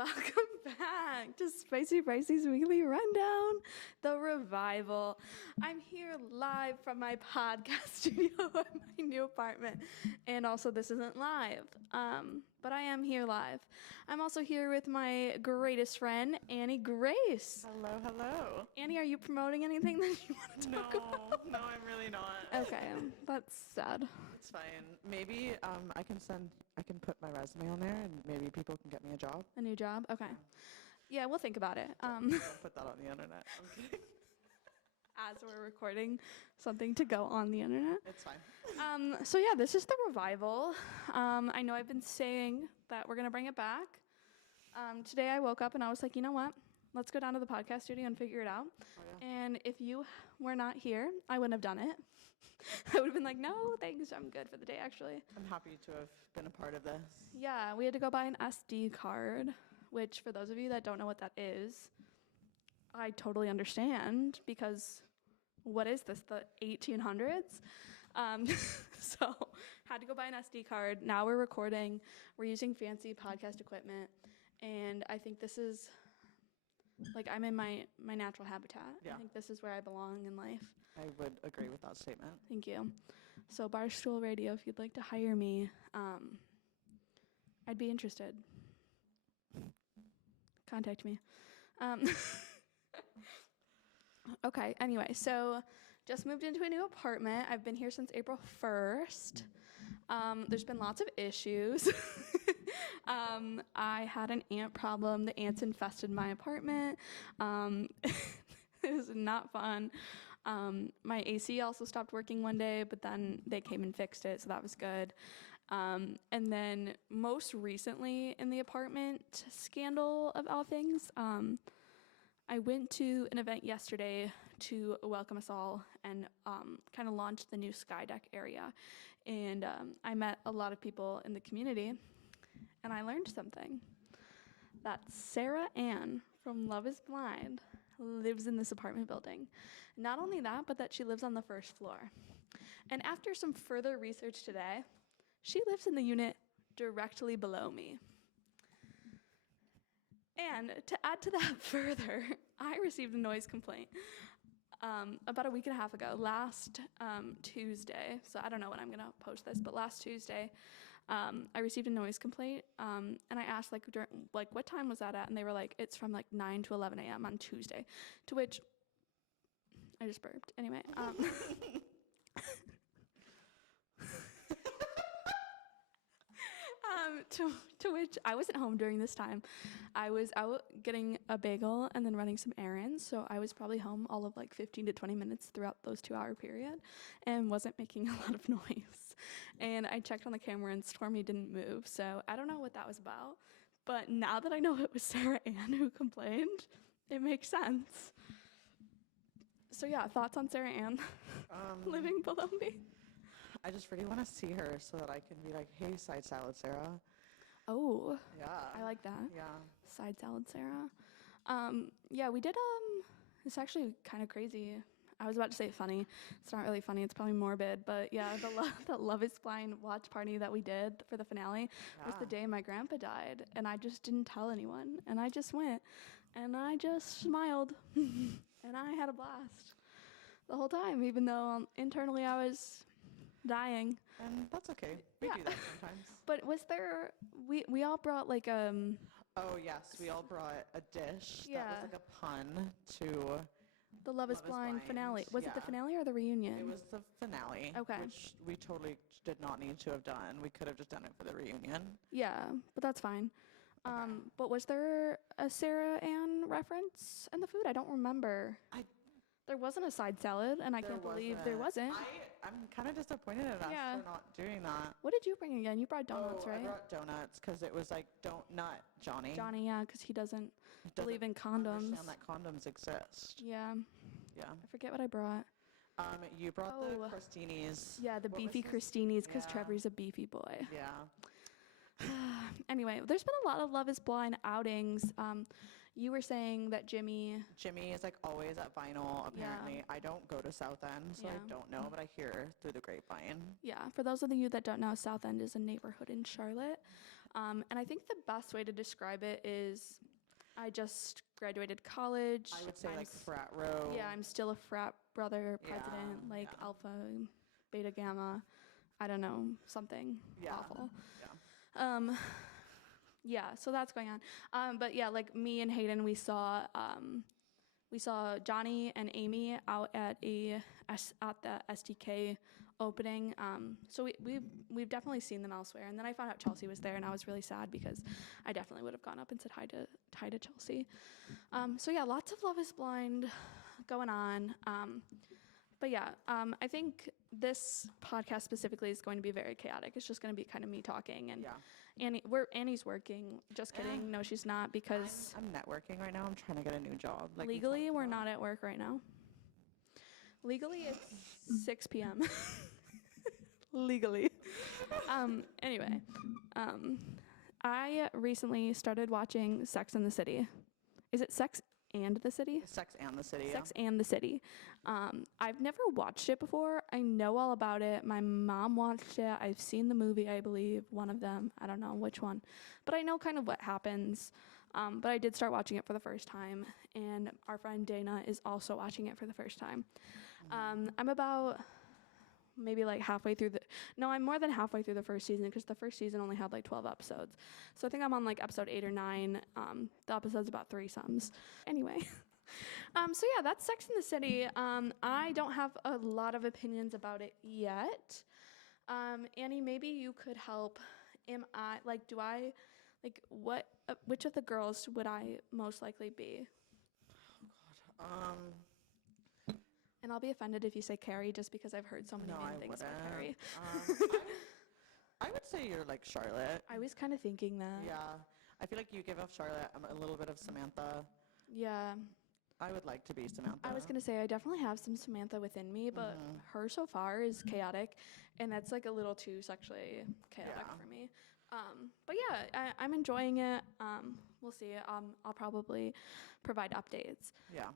Welcome back to Spicy Pricey's Weekly Rundown, The Revival. I'm here live from my podcast studio at my new apartment. And also, this isn't live, but I am here live. I'm also here with my greatest friend, Annie Grace. Hello. Annie, are you promoting anything that you want to talk about? No, I'm really not. Okay, that's sad. It's fine. Maybe I can put my resume on there and maybe people can get me a job. A new job? Okay. Yeah, we'll think about it. Don't put that on the internet. I'm kidding. As we're recording something to go on the internet. It's fine. So yeah, this is The Revival. I know I've been saying that we're gonna bring it back. Today I woke up and I was like, you know what? Let's go down to the podcast studio and figure it out. Oh, yeah. And if you were not here, I wouldn't have done it. I would have been like, no, thanks, I'm good for the day, actually. I'm happy to have been a part of this. Yeah, we had to go buy an SD card, which for those of you that don't know what that is, I totally understand because what is this, the 1800s? So had to go buy an SD card. Now we're recording. We're using fancy podcast equipment. And I think this is, like, I'm in my natural habitat. Yeah. I think this is where I belong in life. I would agree with that statement. Thank you. So Barstool Radio, if you'd like to hire me, I'd be interested. Contact me. Okay, anyway, so just moved into a new apartment. I've been here since April 1st. There's been lots of issues. I had an ant problem. The ants infested my apartment. It was not fun. My AC also stopped working one day, but then they came and fixed it, so that was good. And then most recently in the apartment scandal of all things, I went to an event yesterday to welcome us all and kind of launch the new Sky Deck area. And I met a lot of people in the community, and I learned something. That Sarah Ann from Love is Blind lives in this apartment building. Not only that, but that she lives on the first floor. And after some further research today, she lives in the unit directly below me. And to add to that further, I received a noise complaint about a week and a half ago, last Tuesday. So I don't know when I'm going to post this, but last Tuesday, I received a noise complaint. And I asked, what time was that at? And they were like, it's from 9 to 11 a.m. on Tuesday. To which I just burped. Anyway. To which I wasn't home during this time. I was out getting a bagel and then running some errands. So I was probably home all of 15 to 20 minutes throughout those 2-hour period and wasn't making a lot of noise. And I checked on the camera and Stormy didn't move. So I don't know what that was about. But now that I know it was Sarah Ann who complained, it makes sense. So yeah, thoughts on Sarah Ann living below me? I just really want to see her so that I can be like, hey, side salad, Sarah. Oh, Yeah. I like that. Yeah. Side salad, Sarah. Yeah, we did, it's actually kind of crazy. I was about to say funny. It's not really funny. It's probably morbid. But yeah, the Love is Blind watch party that we did for the finale was the day my grandpa died. And I just didn't tell anyone. And I just went. And I just smiled. And I had a blast the whole time, even though internally I was dying. And that's okay. We Yeah. do that sometimes. But was there, we all brought Oh, yes. We all brought a dish Yeah. that was like a pun to... the Love is Love is Blind Blind, finale. Was it the yeah. finale or the reunion? It was the finale, Okay. which we totally did not need to have done. We could have just done it for the reunion. Yeah, but that's fine. But was there a Sarah Ann reference in the food? I don't remember. There wasn't a side salad, and I can't believe there wasn't. I'm kind of disappointed at us Yeah. for not doing that. What did you bring again? You brought donuts, I right? brought donuts because it was like Donut Johnny. Johnny, yeah, because he doesn't believe in Understand condoms. that condoms exist. Yeah, Yeah. I forget what I brought. You brought the Oh. Crostinis. Yeah, the What was beefy his- Christinis, because Yeah. Trevor's a beefy boy. Yeah. Anyway, there's been a lot of Love is Blind outings. You were saying that Jimmy is like always at Vinyl, apparently. I don't go to South End, so I Yeah. don't know, but I hear through the grapevine. Yeah, for those of you that don't know, South End is a neighborhood in Charlotte. And I think the best way to describe it is I just graduated college. I would say I'm like s- frat row. Yeah, I'm still a frat brother Yeah, president, like yeah. alpha, beta, gamma. I don't know, something Yeah. awful. Yeah. Yeah, so that's going on. But yeah, like me and Hayden, we saw Johnny and Amy out at at the STK opening. So we've definitely seen them elsewhere. And then I found out Chelsea was there, and I was really sad because I definitely would have gone up and said hi to Chelsea. So yeah, lots of Love Is Blind going on. But yeah, I think this podcast specifically is going to be very chaotic. It's just going to be kind of me talking, and Yeah. Annie's working. Just Yeah. kidding. No, she's not, because I'm networking right now. I'm trying to get a new job. Like we legally talked we're about. not at work right now. Legally it's 6 p.m. Legally. Anyway, I recently started watching Sex and the City. Is it Sex and the City? Sex and the City. Sex and the City. I've never watched it before. I know all about it. My mom watched it. I've seen the movie, I believe, one of them. I don't know which one. But I know kind of what happens. But I did start watching it for the first time. And our friend Dana is also watching it for the first time. I'm about maybe like halfway through I'm more than halfway through the first season, because the first season only had like 12 episodes. So I think I'm on like episode 8 or 9. The episode's about threesomes. Anyway. So yeah, that's Sex in the City. I don't have a lot of opinions about it yet. Annie, maybe you could help. Which of the girls would I most likely be? Um, And I'll be offended if you say Carrie, just because I've heard so many no, mean I things about wouldn't. Carrie. I would say you're like Charlotte. I was kind of thinking that. Yeah. I feel like you give off Charlotte. I'm a little bit of Samantha. Yeah. I would like to be Samantha. I was going to say I definitely have some Samantha within me, but her so far is chaotic, and that's like a little too sexually chaotic Yeah. for me. But yeah, I'm enjoying it. We'll see. I'll probably provide updates. Yeah.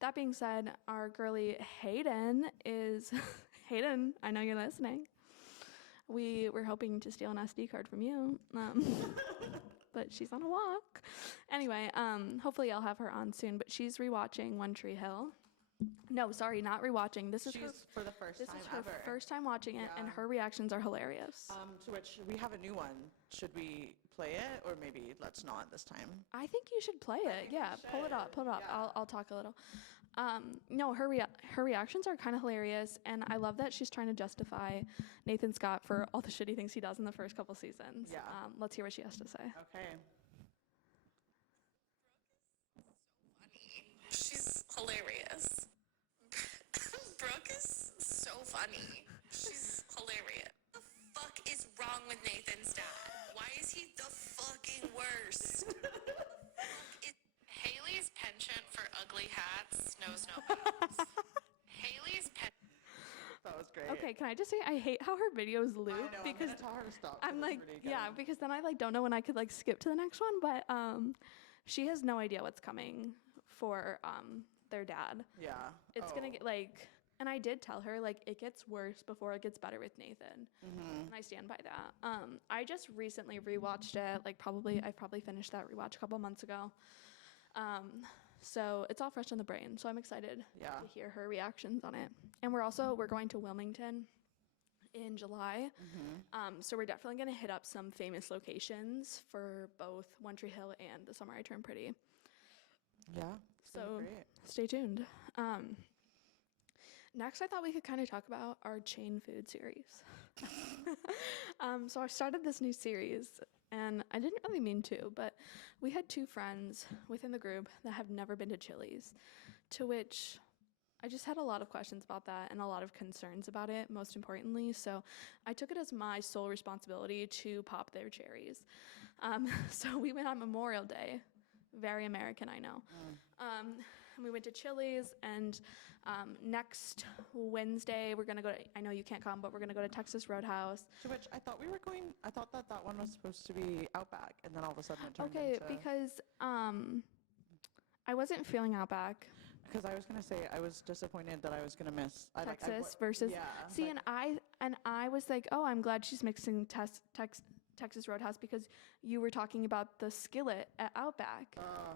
That being said, our girly Hayden is Hayden. I know you're listening. We're hoping to steal an SD card from you, but she's on a walk. Anyway, hopefully I'll have her on soon. But she's rewatching One Tree Hill. No, sorry, not rewatching. This is She's for the first this time is her ever. first time watching it, and Yeah. her reactions are hilarious. To which we have a new one. Should we play it, or maybe let's not this time? I think you should play it. think we Yeah, pull it up. should. Pull it up. Yeah. I'll talk a little. No, her reactions are kind of hilarious, and I love that she's trying to justify Nathan Scott for all the shitty things he does in the first couple seasons. Yeah. Let's hear what she has to say. Okay. She's hilarious. Brooke is so funny. She's hilarious. What the fuck is wrong with Nathan's dad? Why is he the fucking worst? Haley's penchant for ugly hats knows no bounds. Haley's That was great. Okay, can I just say I hate how her videos loop, I know, because I'm gonna tell her to stop. I'm That's like, really yeah, good. because then I like don't know when I could like skip to the next one, but she has no idea what's coming for their dad. Yeah. It's gonna get like, and I did tell her like it gets worse before it gets better with Nathan, and I stand by that. I just recently rewatched it, like I probably finished that rewatch a couple months ago. So it's all fresh in the brain. So I'm excited Yeah. to hear her reactions on it. And we're going to Wilmington in July. So we're definitely gonna hit up some famous locations for both One Tree Hill and The Summer I Turned Pretty. Yeah. it's gonna be So great. stay tuned. Next, I thought we could kind of talk about our chain food series. So I started this new series, and I didn't really mean to, but we had two friends within the group that have never been to Chili's, to which I just had a lot of questions about that and a lot of concerns about it, most importantly. So I took it as my sole responsibility to pop their cherries. So we went on Memorial Day. Very American, I know. And we went to Chili's, and next Wednesday we're gonna go to, I know you can't come, but we're gonna go to Texas Roadhouse. To which I thought I thought that one was supposed to be Outback, and then all of a sudden it turned Okay, into. because I wasn't feeling Outback. Because I was gonna say I was disappointed that I was gonna miss Texas versus Yeah. see, and I was like, oh, I'm glad she's mixing Texas Roadhouse because you were talking about the skillet at Outback.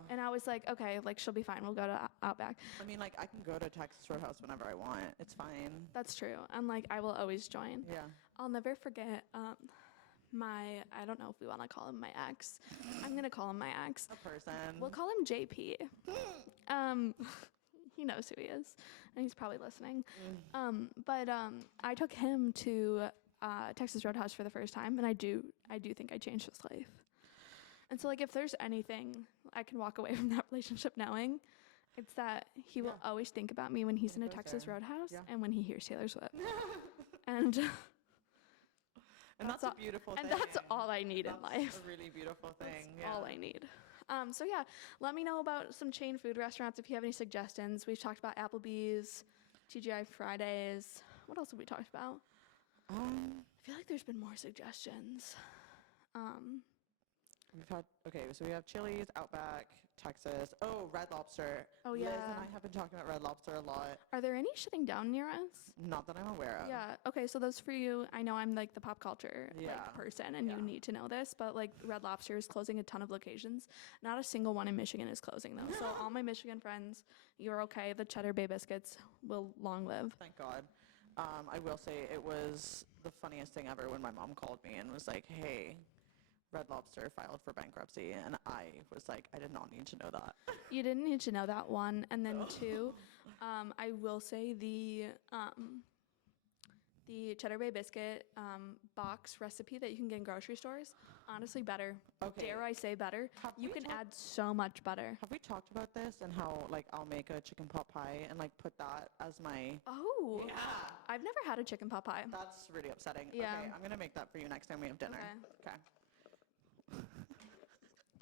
And I was like, okay, like she'll be fine. We'll go to Outback. I mean, like, I can go to Texas Roadhouse whenever I want. It's fine. That's true. And like, I will always join. Yeah. I'll never forget I don't know if we want to call him my ex. I'm going to call him my ex. A person. We'll call him JP. He knows who he is, and he's probably listening. But I took him to Texas Roadhouse for the first time, and I do think I changed his life. And so, like, if there's anything I can walk away from that relationship knowing, it's that he will always think about me when he's in a goes Texas there. Roadhouse Yeah. and when he hears Taylor Swift. and And that's all- a beautiful and thing. that's all I need in That's life. a really beautiful thing. That's all I need. So yeah, let me know about some chain food restaurants if you have any suggestions. We've talked about Applebee's, TGI Fridays. What else have we talked about? I feel like there's been more suggestions. We've had, so we have Chili's, Outback, Texas. Oh, Red Lobster. Oh, Liz and yeah. I have been talking about Red Lobster a lot. Are there any shutting down near us? Not that I'm aware of. Yeah. Okay. So those for you. I know I'm like the pop culture Yeah. like person, and Yeah. you need to know this. But like Red Lobster is closing a ton of locations. Not a single one in Michigan is closing though. So all my Michigan friends, you're okay. The Cheddar Bay biscuits will long live. Thank God. I will say it was the funniest thing ever when my mom called me and was like, hey, Red Lobster filed for bankruptcy. And I was like, I did not need to know that. You didn't need to know that, one. And then two, I will say the Cheddar Bay biscuit box recipe that you can get in grocery stores, honestly better. Okay. Dare I say better? Have You we can talked- add so much butter. Have we talked about this and how, like, I'll make a chicken pot pie and, like, put that as my... Oh, Yeah. I've never had a chicken pot pie. That's really upsetting. Yeah. Okay, I'm going to make that for you next time we have dinner. Okay.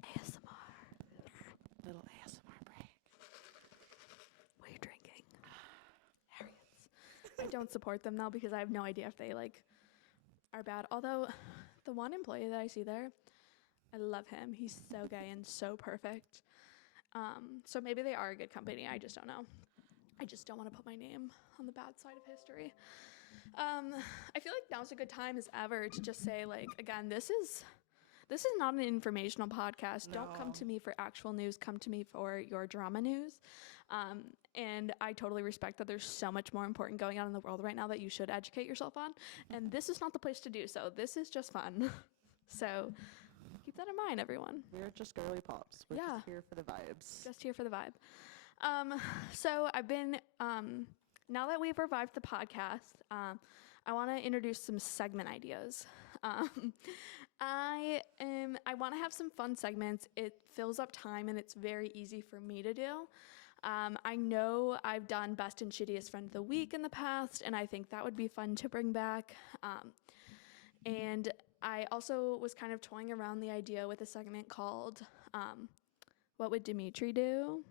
ASMR. Little ASMR break. What are you drinking? Harriet's. I don't support them though because I have no idea if they like are bad. Although the one employee that I see there, I love him. He's so gay and so perfect. So maybe they are a good company. I just don't know. I just don't want to put my name on the bad side of history. I feel like now's a good time as ever to just say, like, again, this is not an informational podcast. Don't come No. to me for actual news. Come to me for your drama news. And I totally respect that there's so much more important going on in the world right now that you should educate yourself on. And this is not the place to do so. This is just fun. So keep that in mind, everyone. We're just girly pops. We're Yeah. just here for the vibes. Just here for the vibe. So I've been, now that we've revived the podcast, I want to introduce some segment ideas. I want to have some fun segments. It fills up time and it's very easy for me to do. I know I've done best and shittiest friend of the week in the past, and I think that would be fun to bring back. And I also was kind of toying around the idea with a segment called, What Would Dimitri Do?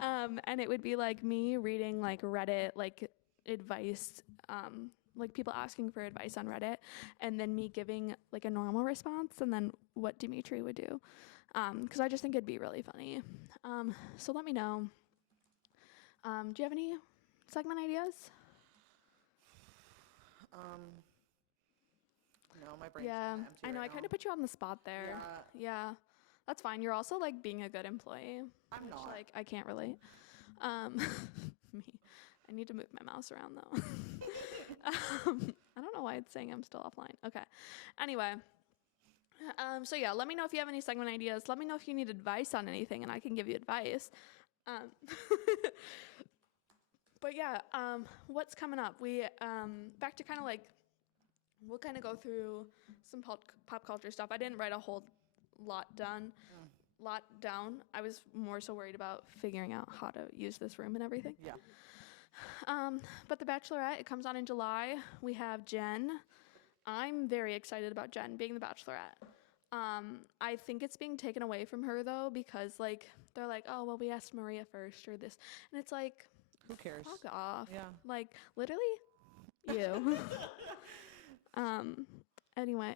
And it would be like me reading like Reddit, like advice, like people asking for advice on Reddit, and then me giving like a normal response and then what Dimitri would do. Because I just think it'd be really funny. So let me know. Do you have any segment ideas? No, my brain's Yeah, kinda empty I know. right I kind now. of put you on the spot there. Yeah, that's fine. You're also like being a good employee. I'm which, not. Like I can't relate. Me. I need to move my mouse around though. I don't know why it's saying I'm still offline. Okay. Anyway. So yeah, let me know if you have any segment ideas. Let me know if you need advice on anything, and I can give you advice. But yeah, what's coming up? We back to kind of like we'll kind of go through some pop culture stuff. I didn't write a whole lot down. I was more so worried about figuring out how to use this room and everything. Yeah. But The Bachelorette, it comes on in July. We have Jen. I'm very excited about Jen being the Bachelorette. I think it's being taken away from her though because like they're like, oh well, we asked Maria first or this, and it's like, Who cares? fuck off. Yeah. Like literally, you. Anyway,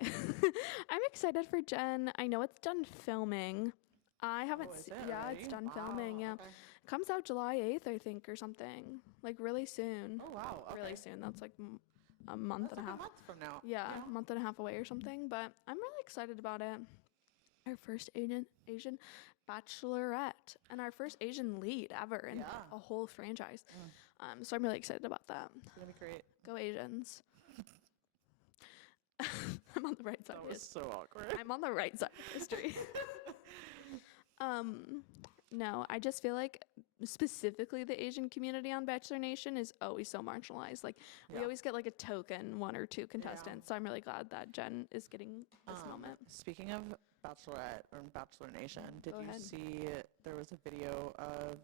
I'm excited for Jen. I know it's done filming. I haven't Oh, is seen. it Yeah, already? it's done Wow, filming. Yeah, okay. comes out July 8th, I think, or something. Like really soon. Oh wow. Okay. Really soon. That's like a month That's and a like half. a month from now. Yeah, a month and a half away or something. But I'm really excited about it. Our first Asian bachelorette and our first Asian lead ever in Yeah. a whole franchise. So I'm really excited about that. It's gonna be great. Go Asians. I'm on the right side That of was history. so awkward. I'm on the right side of history. No, I just feel like specifically the Asian community on Bachelor Nation is always so marginalized. Like we Yeah. always get like a token, one or two contestants. So I'm really glad that Jen is getting this moment. Speaking of Bachelorette or Bachelor Nation, did Go you ahead. see there was a video of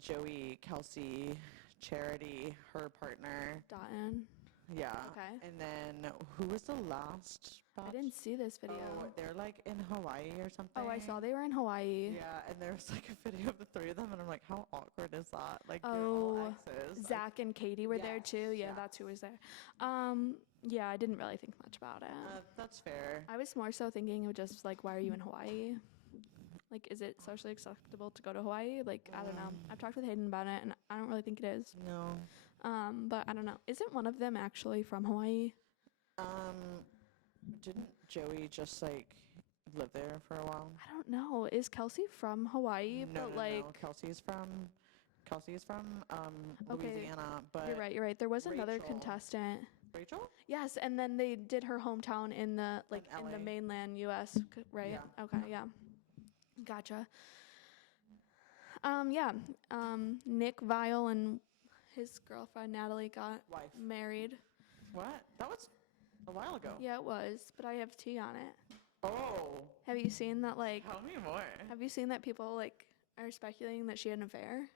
Joey, Kelsey, Charity, her partner? Dotton. Yeah. Okay. And then who was the last? I didn't see this video. Oh, they're like in Hawaii or something. Oh, I saw they were in Hawaii. Yeah, and there was like a video of the three of them, and I'm like, how awkward is that? Like, they're all Oh, exes. Zach and Katie were there Yes, too. Yeah, yeah. that's who was there. Yeah, I didn't really think much about it. That's fair. I was more so thinking of just like, why are you in Hawaii? Like, is it socially acceptable to go to Hawaii? Like, I don't know. I've talked with Hayden about it, and I don't really think it is. No. But I don't know. Isn't one of them actually from Hawaii? Didn't Joey just like live there for a while? I don't know. Is Kelsey from Hawaii? No, But like, Kelsey's from Okay, Louisiana, but you're right. You're right. There was another Rachel. contestant. Rachel? Yes, and then they did her hometown in the like in the LA. mainland U.S. Right? Yeah. Okay. Yeah. Gotcha. Yeah. Nick Vile and his girlfriend Natalie got Wife. married. What? That was a while ago. Yeah, it was, but I have tea on it. Oh. Have you seen that? Like, Tell me more. have you seen that people like are speculating that she had an affair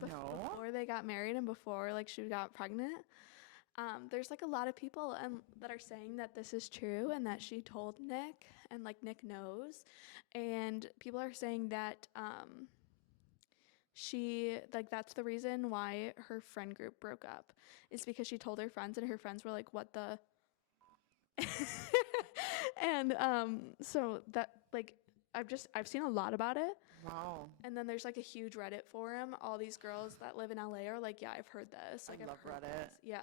No. before they got married and before like she got pregnant? There's like a lot of people that are saying that this is true and that she told Nick and like Nick knows, and people are saying that she like that's the reason why her friend group broke up is because she told her friends and her friends were like, what the and so that like I've seen a lot about it. Wow. And then there's like a huge Reddit forum. All these girls that live in LA are like, yeah, I've heard this. Like, I I've love heard Reddit. this. Yeah.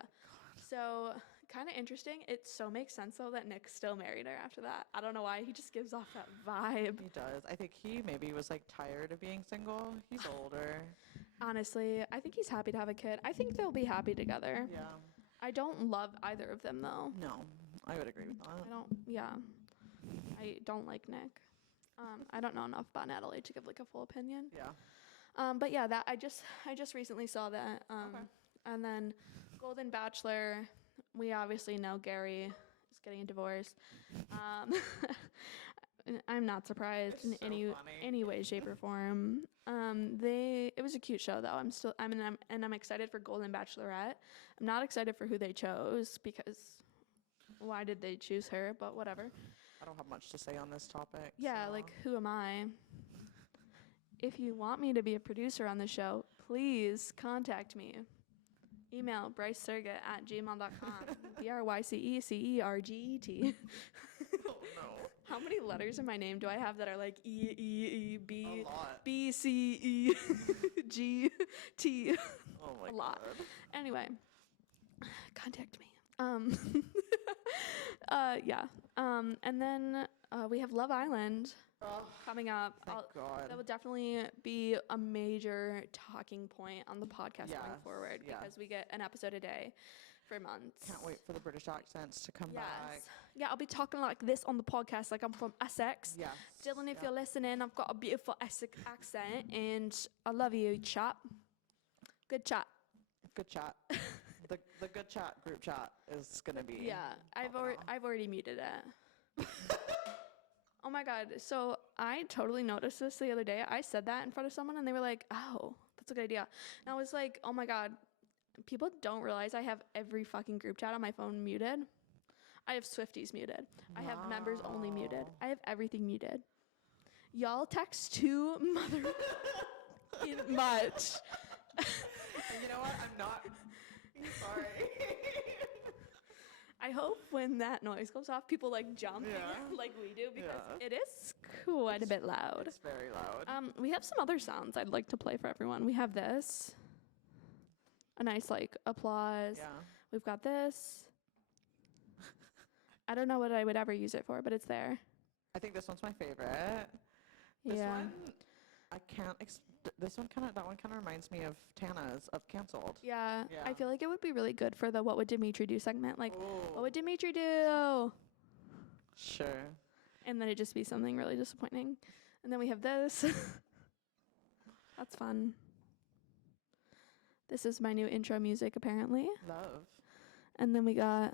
So kind of interesting. It so makes sense though that Nick still married her after that. I don't know why. He just gives off that vibe. He does. I think he maybe was like tired of being single. He's older. Honestly, I think he's happy to have a kid. I think they'll be happy together. Yeah. I don't love either of them though. No, I would agree with that. I don't like Nick. I don't know enough about Natalie to give like a full opinion. Yeah. But yeah, that I just recently saw that. Okay. And then Golden Bachelor, we obviously know Gary is getting a divorce. I'm not surprised It's in so any funny. way, shape, or form. It was a cute show though. I'm excited for Golden Bachelorette. I'm not excited for who they chose because why did they choose her? But whatever. I don't have much to say on this topic. Yeah, so- like who am I? If you want me to be a producer on the show, please contact me. Email brycesurget@gmail.com. BRYCECERGET. Oh no. How many letters in my name do I have that are like B A lot. B C E G T? Oh my A lot. God. Anyway, contact me. Yeah. And then we have Love Island Oh, coming up. thank God. That will definitely be a major talking point on the podcast going Yes, forward yeah. because we get an episode a day for months. Can't wait for the British accents to come back. Yes. Yeah, I'll be talking like this on the podcast, like I'm from Essex. Yes. Dylan, if yeah. you're listening, I've got a beautiful Essex accent, and I love you, chap. Good chat. Good chat. the good chat group chat is gonna be. Yeah, I've popping off. already muted it. Oh my God. So I totally noticed this the other day. I said that in front of someone and they were like, oh, that's a good idea. And I was like, oh my God, people don't realize I have every fucking group chat on my phone muted. I have Swifties muted. I have members only muted. Wow. I have everything muted. Y'all text too mother much. And you know what? I'm not sorry. I hope when that noise goes off, people like jump Yeah. like we do because Yeah. it is quite a bit loud. It's very loud. We have some other sounds I'd like to play for everyone. We have this. a nice like applause. Yeah. We've got this. I don't know what I would ever use it for, but it's there. I think this one's my favorite. This Yeah. one, I can't. This one kind of. That one kind of reminds me of Tana's of Cancelled. Yeah. I Yeah. feel like it would be really good for the "What would Dimitri do" segment. Like, what Ooh, would Dimitri do? sure. And then it'd just be something really disappointing. And then we have this. That's fun. This is my new intro music, apparently. Love. And then we got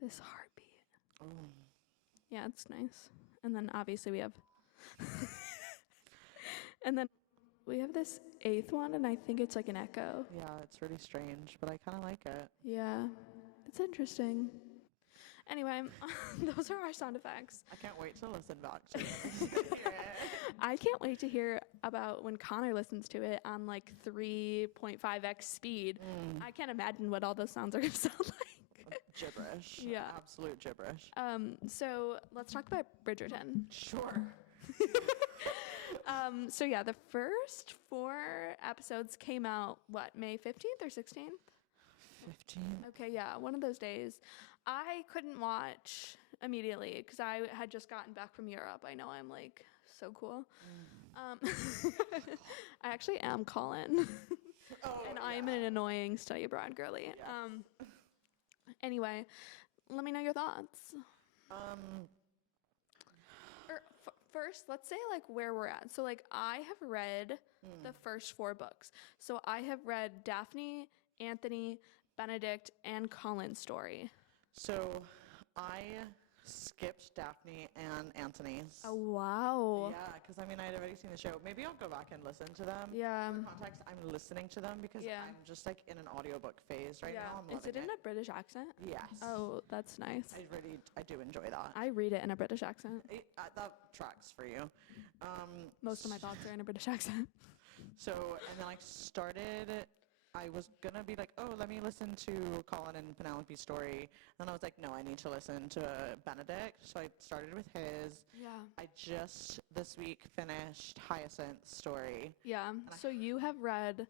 this heartbeat. Ooh. Yeah, it's nice. And then obviously we have and then we have this 8th one, and I think it's like an echo. Yeah, it's really strange, but I kind of like it. Yeah, it's interesting. Anyway, those are our sound effects. I can't wait to listen back to it. I can't wait to hear about when Connor listens to it on like 3.5x speed. I can't imagine what all those sounds are going to sound like. Gibberish. Yeah. Absolute gibberish. So let's talk about Bridgerton. Sure. So yeah, the first 4 episodes came out, May 15th or 16th? 15. Okay, yeah, one of those days. I couldn't watch immediately because I had just gotten back from Europe. I know I'm like so cool. I actually am Colin, Oh, and I'm an annoying study abroad girly. Anyway, let me know your thoughts. First, let's say like where we're at. So like I have read the first 4 books. So I have read Daphne, Anthony, Benedict, and Colin's story. So I skipped Daphne and Anthony's. Oh wow. Yeah, because I mean, I had already seen the show. Maybe I'll go back and listen to them. Yeah. For context, I'm listening to them because Yeah. I'm just like in an audiobook phase right now. I'm Is it loving in a British accent? Yes. Oh, that's nice. I do enjoy that. I read it in a British accent. That tracks for you. Most of my thoughts are in a British accent. So, and then I was gonna be like, oh, let me listen to Colin and Penelope's story. Then I was like, no, I need to listen to Benedict. So I started with his. Yeah. I just this week finished Hyacinth's story. Yeah. So you have read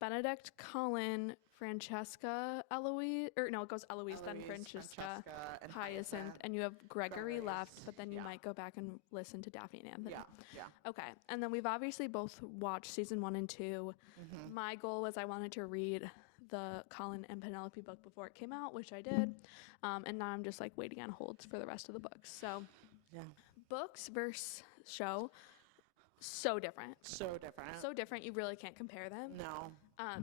Benedict, Colin, Francesca, Eloise, or no, it goes Eloise, then Francesca, and Hyacinth, and you have Gregory left, Gregory's, but then you yeah. might go back and listen to Daphne and Anthony. Yeah. Okay. And then we've obviously both watched season 1 and 2. My goal was I wanted to read the Colin and Penelope book before it came out, which I did. And now I'm just like waiting on holds for the rest of the books. So Yeah. books versus show, so different. So different. So different, you really can't compare them. no,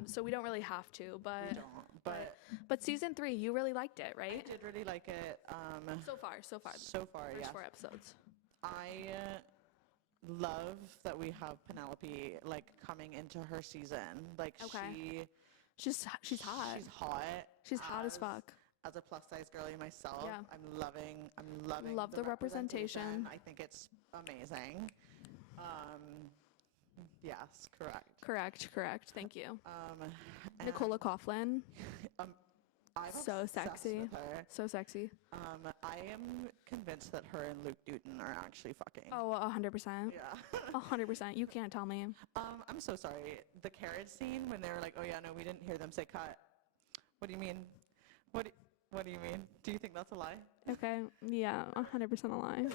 So we don't really have to, we but don't. but season 3, you really liked it, I right? did really like it. So far. So far, First yes. 4 episodes. I love that we have Penelope like coming into her season. Like Okay. She's hot. she's hot. She's hot as fuck. As a plus size girly myself, Yeah. I'm loving Love the representation. I think it's amazing. Yes, correct. Correct. Thank you. And, Nicola Coughlan, I'm so obsessed sexy. with her. So sexy. I am convinced that her and Luke Newton are actually fucking. Oh, 100%. Yeah. 100%. You can't tell me. I'm so sorry. The carriage scene when they were like, "Oh yeah, no, we didn't hear them say cut." What do you mean? What do you mean? Do you think that's a lie? Okay. Yeah, 100% a lie.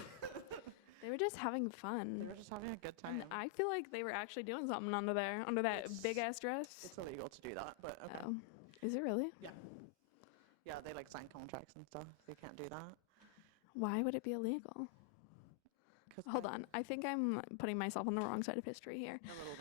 They were just having They fun. were just having a good time. And I feel like they were actually doing something under there, under that It's- big ass dress. It's illegal to do that, but okay. Oh. Is it really? Yeah, they like sign contracts and stuff. They can't do that. Why would it be illegal? 'Cause Hold on. I think I'm putting myself on the wrong side of history here. A little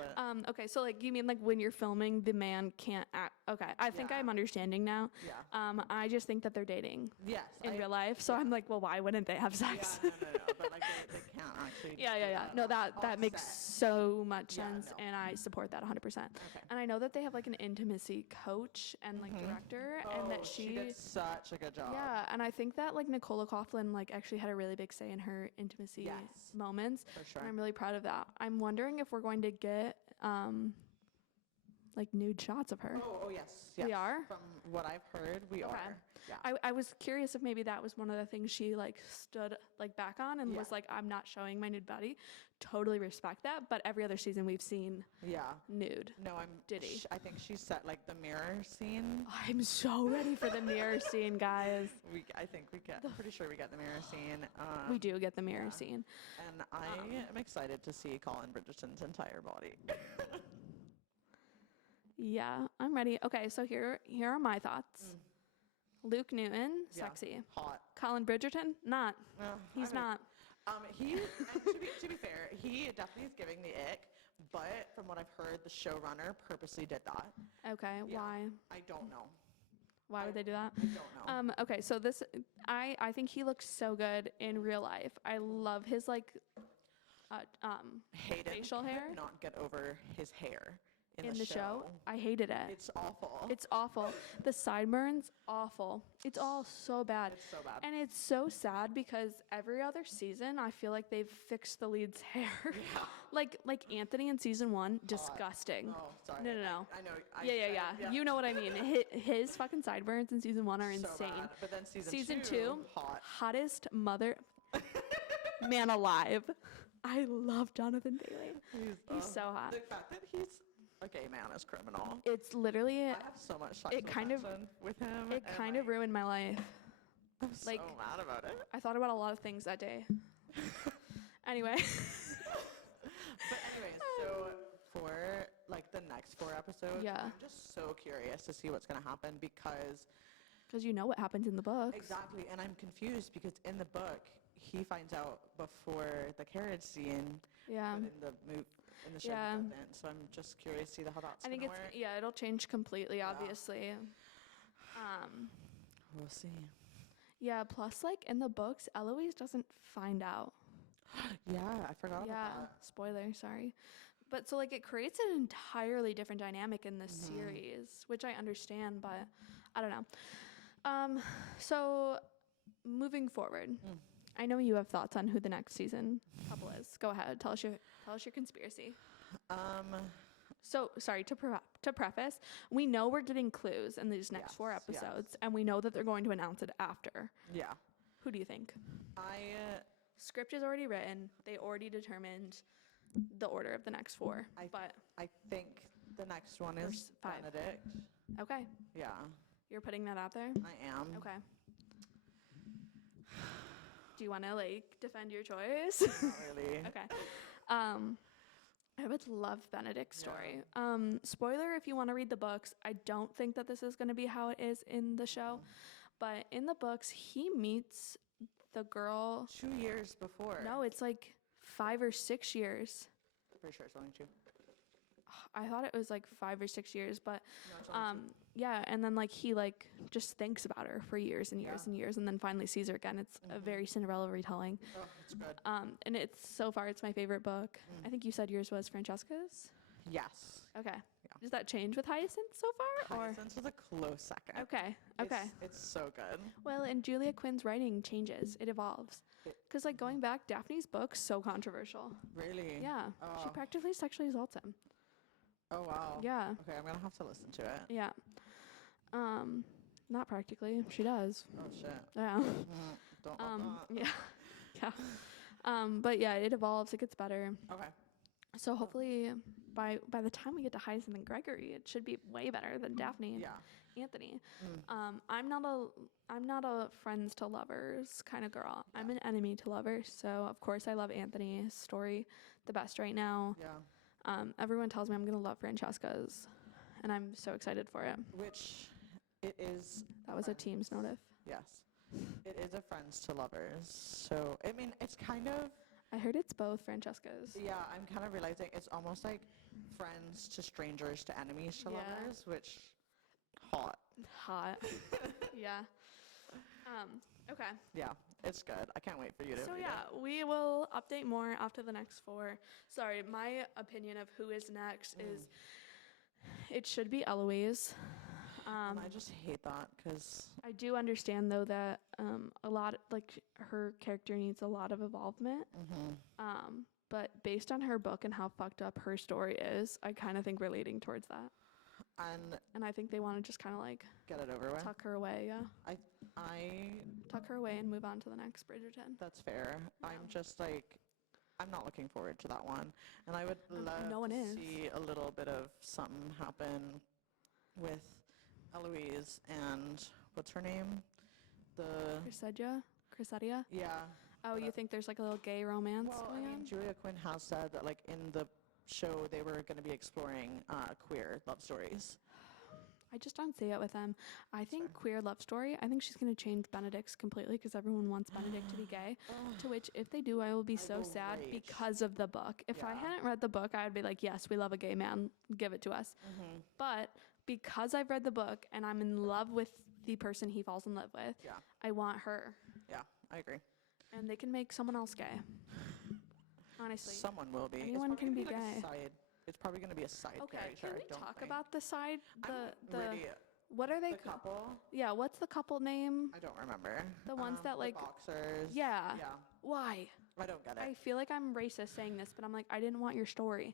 bit. Okay, so like you mean like when you're filming, the man can't act. Okay, I think Yeah. I'm understanding now. Yeah. I just think that they're dating Yes. in real life, so I'm like, well, why wouldn't they have sex? Yeah, no. But like they can't actually. Yeah. do No, on that makes set. so much Yeah, sense, no. and I support that 100%. Okay. And I know that they have like an intimacy coach and like director, and that she did such a good job. yeah, and I think that like Nicola Coughlan like actually had a really big say in her intimacy Yes. moments. For sure. And I'm really proud of that. I'm wondering if we're going to get like nude shots of her. Oh, yes, yes. We are? From what I've heard, we Okay. are. Yeah. I was curious if maybe that was one of the things she like stood like back on and Yeah. was like, I'm not showing my nude body. Totally respect that. But every other season we've seen Yeah. nude. No, Diddy. I think she set like the mirror scene. I'm so ready for the mirror scene, guys. I think we get. I'm pretty sure we get the mirror scene. We do get the mirror yeah. scene. And I am excited to see Colin Bridgerton's entire body. Yeah, I'm ready. Okay, so here are my thoughts. Luke Newton, Yeah. sexy. Hot. Colin Bridgerton, not. He's not. He, and to be fair, he definitely is giving the ick. But from what I've heard, the showrunner purposely did that. Okay, Yeah. why? I don't know. Why would they do that? I don't know. Okay, so this, I think he looks so good in real life. I love his like, Hayden facial could hair not get over his hair in the show. I hated it. It's awful. It's awful. The sideburns, awful. It's all so bad. It's so bad. And it's so sad because every other season, I feel like they've fixed the lead's hair. Yeah. like Anthony in season 1, disgusting. Oh, sorry. No. I know. I Yeah. said- You know what I mean. His fucking sideburns in season 1 are So insane. bad. But then Season 2, hot. hottest mother man alive. I love Jonathan Bailey. He's so hot. The fact that he's a gay man is criminal. It's literally, I have so much sexual kind of- tension with him. it and, kind of ruined my life. I'm like- so mad about it. I thought about a lot of things that day. Anyway. But anyways, so for like the next 4 episodes, Yeah. I'm just so curious to see what's gonna happen because Because you know what happens in the books. exactly, and I'm confused because in the book he finds out before the carriage scene, Yeah. but in the show Yeah. he doesn't. So I'm just curious to see how that's I think gonna it's, work. yeah, it'll change completely, Yeah. obviously. We'll see. Yeah, plus, like, in the books, Eloise doesn't find out. Yeah, I forgot Yeah, about that. spoiler, sorry. But so, like, it creates an entirely different dynamic in the Mm-hmm. series, which I understand, but I don't know. So, moving forward, I know you have thoughts on who the next season couple is. Go ahead, tell us your conspiracy. So, sorry, to preface, we know we're getting clues in these next 4 Yes, yes. episodes, and we know that they're going to announce it after. Yeah. Who do you think? I Script is already written. They already determined the order of the next 4. But, think the next one There's is 5. Benedict. okay, Yeah, you're putting that out there? I am. Okay. Do you want to, like, defend your choice? Not really. Okay. I would love Benedict's story. Spoiler if you want to read the books, I don't think that this is going to be how it is in the show. But in the books, he meets the girl. 2 years before. No, it's like 5 or 6 years. Pretty sure it's only 2. I thought it was like 5 or 6 years, but No, it's only 2. yeah, and then like he like just thinks about her for years and years Yeah. and years, and then finally sees her again. It's a very Cinderella retelling. Oh, it's good. And it's so far it's my favorite book. I think you said yours was Francesca's. Yes. Okay. Does that change with Hyacinth so far, or Hyacinth was a close second. okay? It's so good. Well, and Julia Quinn's writing changes; it evolves. Because like going back, Daphne's book's so controversial. Really? Yeah, she Oh. practically sexually assaults him. Oh, wow. Yeah, Okay, I'm going to have to listen to it. yeah. Not practically. She does. Oh, shit. Yeah. Don't love that. Yeah. Yeah. But yeah, it evolves. It gets better. Okay. So hopefully, by the time we get to Hyacinth and Gregory, it should be way better than Daphne and Yeah. Anthony. I'm not a friends to lovers kind of girl. I'm an enemy to lovers. So of course I love Anthony's story the best right now. Yeah. Everyone tells me I'm gonna love Francesca's, and I'm so excited for it. Which it is. That was a team's notif. Yes. It is a friends to lovers. So, I mean, it's kind of. I heard it's both Francesca's. Yeah, I'm kind of realizing it's almost like friends to strangers to enemies to Yeah. lovers, which hot. Hot. Yeah. Okay. Yeah, it's good. I can't wait for you to So read yeah, we will update more after the next 4. Sorry, my opinion of who is next is it should be Eloise. it. And I just hate that because I do understand though that a lot like her character needs a lot of involvement. But based on her book and how fucked up her story is, I kind of think we're leading towards that. And I think they want to just kind of like get it over with. tuck her away. Yeah, I tuck her away and move on to the next Bridgerton. That's fair. I'm just like, I'm not looking forward to that one. And I would love no one to is. see a little bit of something happen with Eloise and what's her name? Cressida? Yeah. Oh, you think there's like a little gay romance Well, I going mean, on? Julia Quinn has said that like in the show they were going to be exploring queer love stories. I just don't see it with them. I think queer love story, I think she's going to change Benedict's completely because everyone wants Benedict to be gay. To which, if they do, I will be so will sad rage. because of the book. If I Yeah. hadn't read the book, I would be like, yes, we love a gay man. Give it to us. But because I've read the book and I'm in love with the person he falls in love with, Yeah. I want her. Yeah, I agree. And they can make someone else gay. Honestly. Someone will be. Anyone It's can probably be gonna gay. a side. It's probably going to be a side Okay, character. can we I don't talk think. about the side? I'm really What are they? the couple. Yeah, what's the couple name? I don't remember. The ones that, like- the boxers. Yeah. Yeah. Why? I don't get it. I feel like I'm racist saying this, but I'm like, I didn't want your story.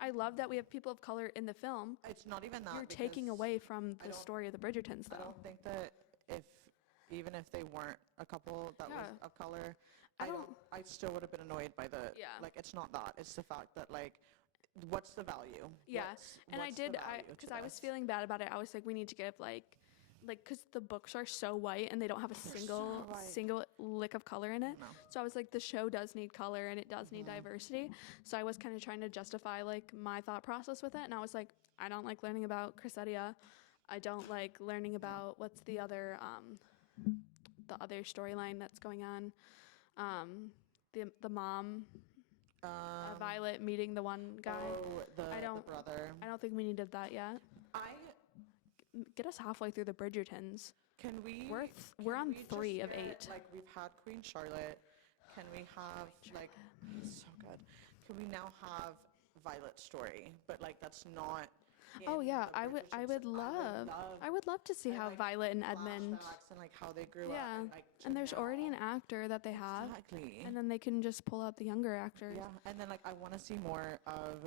I love that we have people of color in the film. It's not even that. You're taking because away from I the don't- story of the Bridgertons, I though. don't think that even if they weren't a couple that was Yeah. of color, I I still would have been annoyed by the. Yeah. Like it's not that. It's the fact that like, what's the value? Yeah, and what's the value to because I was this? feeling bad about it. I was like, we need to give because the books are so white and they don't have a single lick of color in it. No. So I was like, the show does need color and it does need diversity. So I was kind of trying to justify like my thought process with it, and I was like, I don't like learning about Cressida. I don't like learning about what's the other storyline that's going on. The mom, Violet meeting the one guy. Oh, the don't- brother. I don't think we needed that yet. Get us halfway through the Bridgertons. Can we? We're on we just 3 of get, 8. Like we've had Queen Charlotte. Can we have like so good? Can we now have Violet's story? But like that's not. Oh in yeah, the I would Bridgertons. love to see and, how like, Violet and Edmund. flashbacks and like how they grew Yeah, up. And, like, and to there's now. already an actor that they have, Exactly. and then they can just pull out the younger actors. Yeah, and then like I want to see more of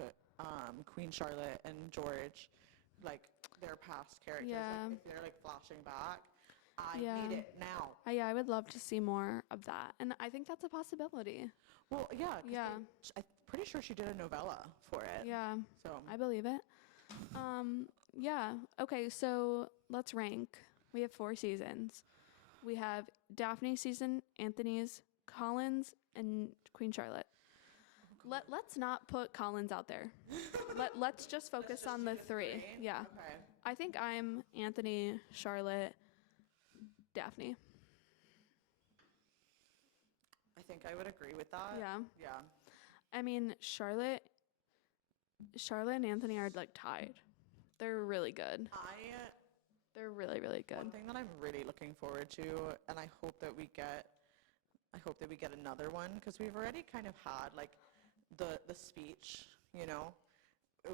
Queen Charlotte and George, like their past characters. Yeah. Like, if they're like flashing back, I Yeah. need it now. Yeah, I would love to see more of that, and I think that's a possibility. Well, yeah. 'Cause Yeah. I'm pretty sure she did a novella for it. Yeah, So I believe it. Yeah. Okay, so let's rank. We have 4 seasons. We have Daphne's season, Anthony's, Colin's, and Queen Charlotte. Let's not put Colin's out there. Let's just focus on the 3. Yeah. okay. I think I'm Anthony, Charlotte, Daphne. I think I would agree with that. Yeah. Yeah. I mean, Charlotte and Anthony are like tied. They're really good. They're really, really good. One thing that I'm really looking forward to, and I hope that we get another one because we've already kind of had like the speech, you know,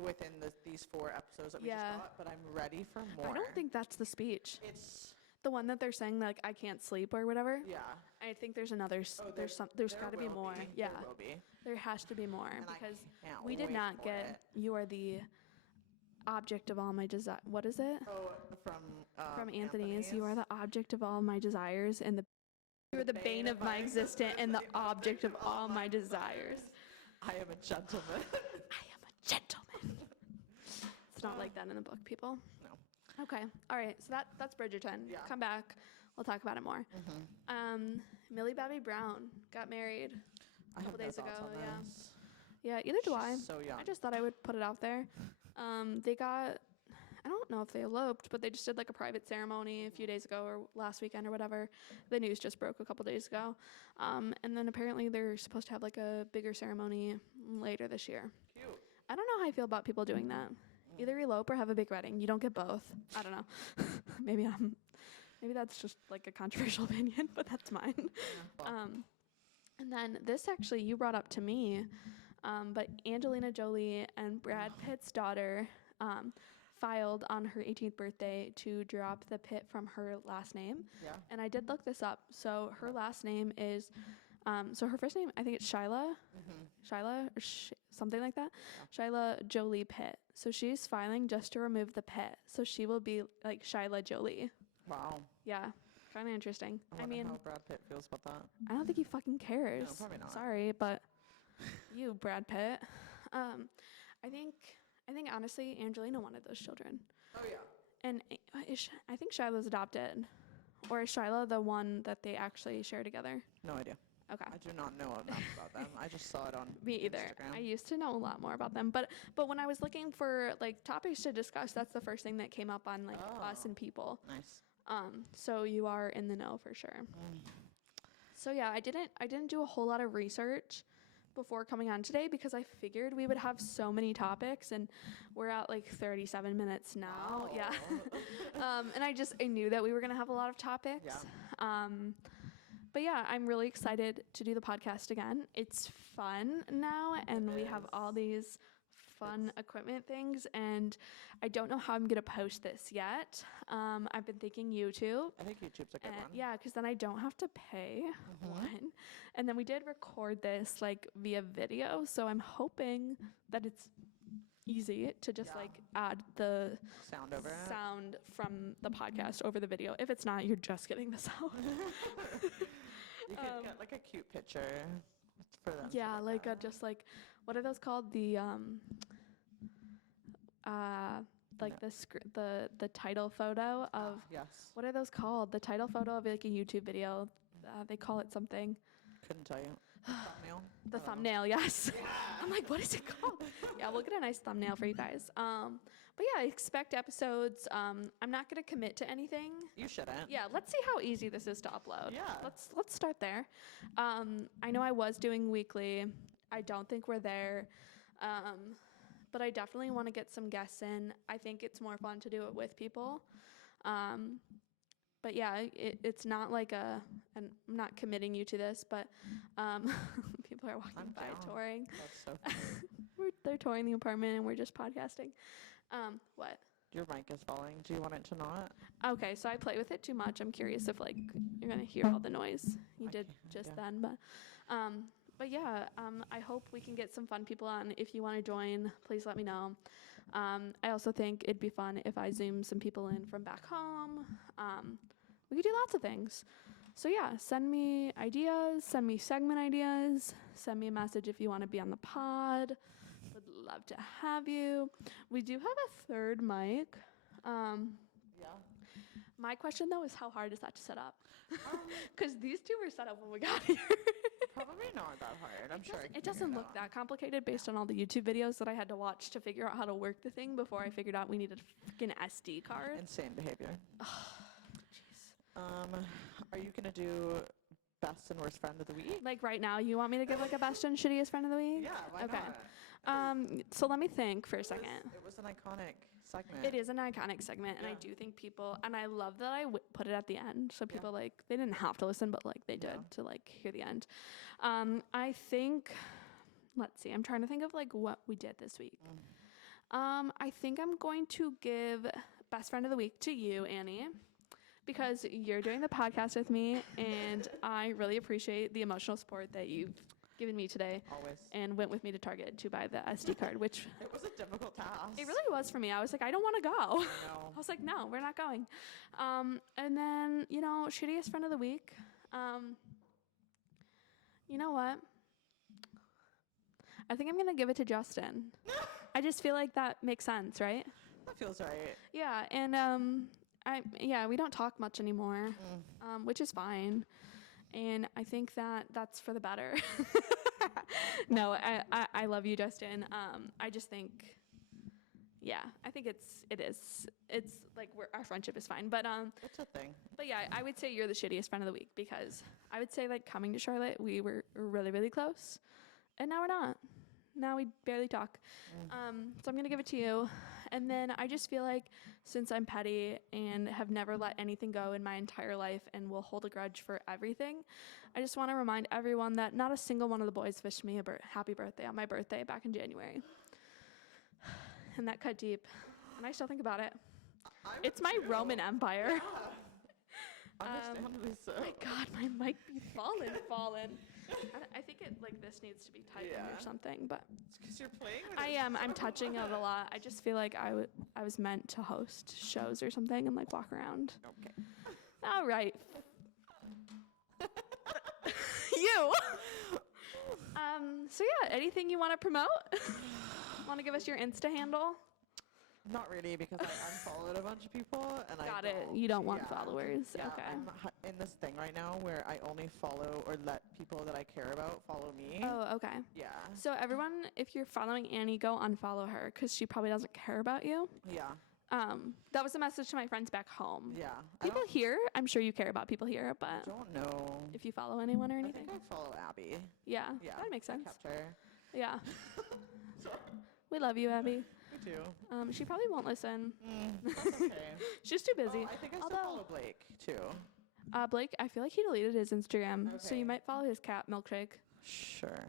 within these 4 episodes that we Yeah. just got. But I'm ready for more. I don't think that's the speech. it's. The one that they're saying like I can't sleep or whatever. Yeah. I think there's another. Oh, There's there got to be will more. There Yeah, will be. there has to be more And I because can't we did wait not for get. it. You are the object of all my desire. What is it? Oh, From Anthony's. You are the object of all my desires and you are the bane of my existence and the object of all my desires. I am a gentleman. I am a gentleman. It's not like that in the book, people. No. Okay. All right. So that's Bridgerton. Yeah. Come back. We'll talk about it more. Millie Bobby Brown got married. I have Couple no days thoughts ago, on yeah. this. Yeah, either do I. She's so young. I just thought I would put it out there. They got, I don't know if they eloped, but they just did like a private ceremony a few days ago or last weekend or whatever. The news just broke a couple days ago. And then apparently they're supposed to have like a bigger ceremony later this year. Cute. I don't know how I feel about people doing that. Either elope or have a big wedding. You don't get both. I don't know. Maybe that's just like a controversial opinion, but that's mine. Well, And then this actually you brought up to me, but Angelina Jolie and Brad Pitt's daughter filed on her 18th birthday to drop the Pitt from her last name. yeah. And I did look this up. So her last name is So her first name, I think it's Shyla. Shyla or something like that. Shyla Jolie Pitt. So she's filing just to remove the Pitt. So she will be like Shyla Jolie. Wow. Yeah. Kind of interesting. I wonder how Brad Pitt feels about that. I don't think he fucking cares. No, probably not. Sorry, but you, Brad Pitt. I think honestly, Angelina wanted those children. Oh yeah. And I think Shyla's adopted. Or is Shyla the one that they actually share together? No idea. Okay. I do not know enough about them. I just saw it on Me either. Instagram. I used to know a lot more about them, but when I was looking for like topics to discuss, that's the first thing that came up on like us and people. Nice. So you are in the know for sure. So yeah, I didn't do a whole lot of research before coming on today because I figured we would have so many topics, and we're at like 37 minutes now. Wow. Yeah. And I knew that we were gonna have a lot of topics. Yeah. But yeah, I'm really excited to do the podcast again. It's fun now, and we have all these fun equipment things, and I don't know how I'm gonna post this yet. I've been thinking YouTube. I think YouTube's a good one. Yeah, because then I don't have to pay one. And then we did record this like via video, so I'm hoping that it's easy to just like add the Sound over it. sound from the podcast over the video. If it's not, you're just getting the sound. You could get like a cute picture for them. to Yeah, look like at. just like what are those called? The like the title photo of Yes. what are those called? The title photo of like a YouTube video. They call it something. Couldn't tell you. Thumbnail. The thumbnail, yes. I'm like, what is it called? Yeah, we'll get a nice thumbnail for you guys. But yeah, expect episodes. I'm not gonna commit to anything. You shouldn't. Yeah, let's see how easy this is to upload. Yeah. Let's start there. I know I was doing weekly. I don't think we're there. But I definitely want to get some guests in. I think it's more fun to do it with people. But yeah, it's not like and I'm not committing you to this, but people are walking I'm by down. touring. That's so funny. They're touring the apartment and we're just podcasting. What? Your mic is falling. Do you want it to not? Okay, so I play with it too much. I'm curious if like you're gonna hear all the noise you did just then, but yeah, I hope we can get some fun people on. If you want to join, please let me know. I also think it'd be fun if I Zoom some people in from back home. We could do lots of things. So yeah, send me ideas, send me segment ideas, send me a message if you want to be on the pod. Would love to have you. We do have a third mic. Yeah. My question though is how hard is that to set up? Because these two were set up when we got here. Probably not that hard. I'm sure. It doesn't look that complicated based on all the YouTube videos that I had to watch to figure out how to work the thing before I figured out we needed a freaking SD card. Insane behavior. Jeez. Are you gonna do best and worst friend of the week? Like right now, you want me to give like a best and shittiest friend of the week? Yeah. Why Okay. not? So let me think for a second. It was an iconic segment. It is an iconic segment, and I do think people, and I love that I put it at the end, so people like they didn't have to listen, but like they did to like hear the end. I think, let's see, I'm trying to think of like what we did this week. I think I'm going to give best friend of the week to you, Annie, because you're doing the podcast with me, and I really appreciate the emotional support that you've given me today. Always. And went with me to Target to buy the SD card, which It was a difficult task. it really was for me. I was like, I don't want to go. No. I was like, no, we're not going. And then, shittiest friend of the week. You know what? I think I'm going to give it to Justin. I just feel like that makes sense, right? That feels right. Yeah, and we don't talk much anymore, which is fine. And I think that's for the better. No, I love you, Justin. I just think, yeah, I think it is. It's like our friendship is fine. But It's a thing. But yeah, I would say you're the shittiest friend of the week because I would say like coming to Charlotte, we were really, really close, and now we're not. Now we barely talk. So I'm gonna give it to you. And then I just feel like since I'm petty and have never let anything go in my entire life and will hold a grudge for everything, I just want to remind everyone that not a single one of the boys wished me a happy birthday on my birthday back in January. And that cut deep. And I still think about it. It's my Roman Empire. Understandably so. My God, my mic be falling. this needs to be tightened Yeah. or something, but It's because you're playing with I it am. I'm so touching it a much. lot. I just feel like I was meant to host shows or something and like walk around. Okay. All right. You. So yeah, anything you want to promote? Want to give us your Insta handle? Not really, because I unfollowed a bunch of people, and Got I it. don't, You don't want yeah. followers. Yeah, Okay. I'm in this thing right now where I only follow or let people that I care about follow me. Oh, okay. Yeah. So everyone, if you're following Annie, go unfollow her because she probably doesn't care about you. Yeah. That was a message to my friends back home. Yeah. People here, I'm sure you care about people here, I but don't know. if you follow anyone or I anything, think I follow Abby. yeah, Yeah. that makes I sense. kept her. Yeah, Sorry. we love you, Abby. Me too. She probably won't listen. That's okay. She's too busy. Oh, I think I still Although- follow Blake too. Blake, I feel like he deleted his Instagram, so Okay. you might follow his cat, Milkshake. Sure.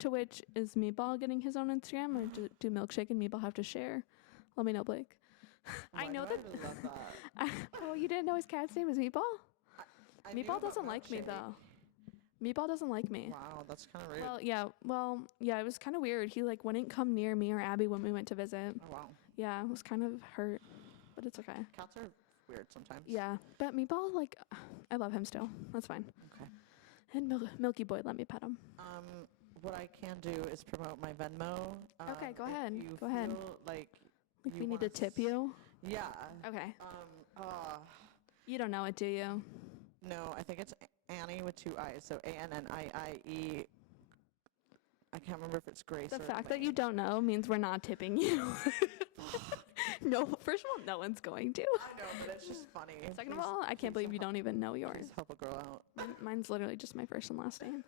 To which, is Meatball getting his own Instagram, or do Milkshake and Meatball have to share? Let me know, Blake. I Why know do that. I love that. Oh, you didn't know his cat's name is Meatball? I knew Meatball about doesn't like me Milkshake. though. Meatball doesn't like me. Wow, that's kind of rude. Yeah, it was kind of weird. He like wouldn't come near me or Abby when we went to visit. Oh, wow. Yeah, it was kind of hurt, but it's okay. Cats are weird sometimes. Yeah, but Meatball, like, I love him still. That's fine. Okay. And Milky Boy, let me pet him. What I can do is promote my Venmo. Okay, go if ahead. You Go ahead. feel like Like you we need to want tip s- you. Yeah. Okay. Uh, You don't know it, do you? no, I think it's Annie with 2 I's. So ANNIIE. I can't remember if it's Grace The or fact that Lane. you don't know means we're not tipping you. No, first of all, no one's going to. I know, but it's just funny. Second of Please- all, I can't please believe you help- don't even know yours. Please help a girl out. Mine's literally just my first and last name.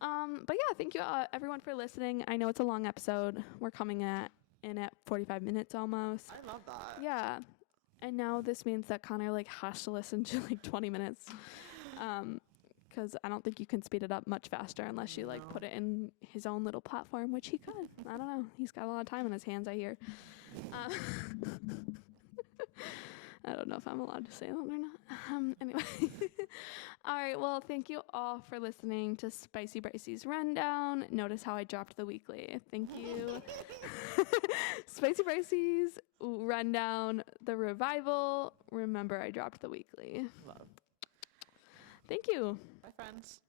But yeah, thank you everyone for listening. I know it's a long episode. We're coming in at 45 minutes almost. I love that. Yeah. And now this means that Connor like has to listen to like 20 minutes. Because I don't think you can speed it up much faster unless you like No. put it in his own little platform, which he could. I don't know. He's got a lot of time on his hands, I hear. I don't know if I'm allowed to say that or not. Anyway. All right. Well, thank you all for listening to Spicy Bricey's Rundown. Notice how I dropped the weekly. Thank you. Spicy Bricey's Rundown, the revival. Remember, I dropped the weekly. Love. Thank you. Bye, friends.